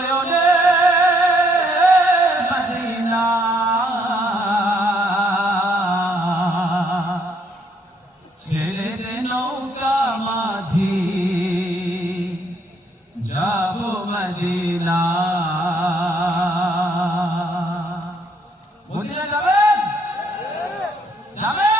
নয়নে নৌকা মাঝি যাব মদিনা। মদিনা যাবেন? যাবেন?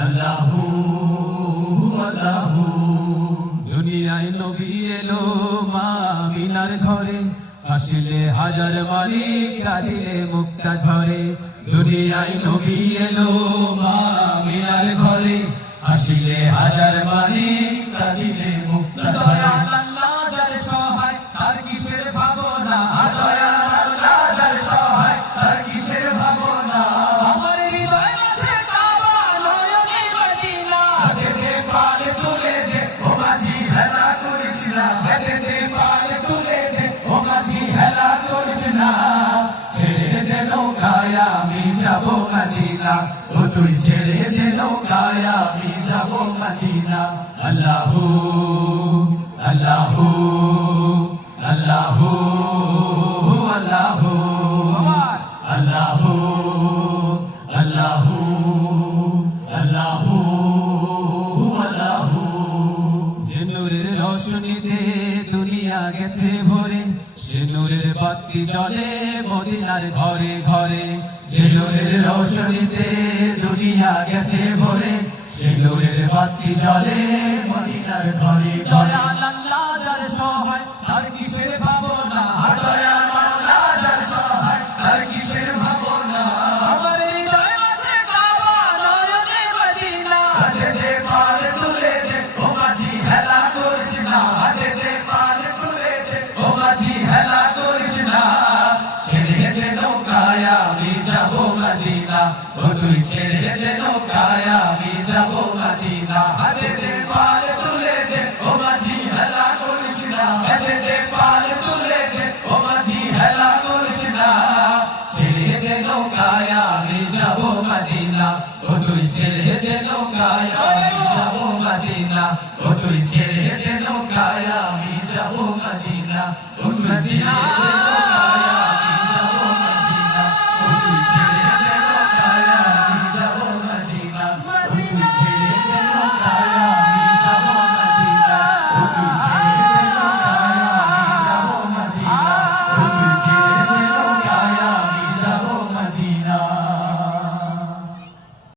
আল্লাহ আল্লাহ দুনিয়ায় নবী এলো মা মিনার ঘরে হাসিলে হাজার মারি কাঁদিলে মুক্তা ঝরে। দুনিয়ায় নবী এলো মা মিনার ঘরে হাসিলে হাজার মারি কাঁদিলে মুক্তা মাঝি হেলা করিস না। ছেড়ে দে নৌকায়, আমি যাব মদিনা। ও তুই ছেড়ে দে নৌকায়, আমি যাব মদিনা। আল্লাহ দুনিয়া গেছে ভরে, সে নূরের বাতি জলে মদিনার ঘরে ঘরে। যে নূরের রোশনীতে দুনিয়া গেছে ভরে, সে নূরের বাতি জলে মদিনার ঘরে ঘরে। আল্লাহ যার সহায়, তার কিসের ভাবনা ও তুই ছেড়ে দে নৌকায়, আমি যাব মদিনা। হাতে দে পাল তুলে দে, ও মাঝি হেলা করিস না। হাতে দে পাল তুলে দে, ও মাঝি হেলা করিস না। ছেড়ে দে নৌকায়, আমি যাব মদিনা। ও তুই ছেড়ে দে নৌকায়, আমি যাব মদিনা।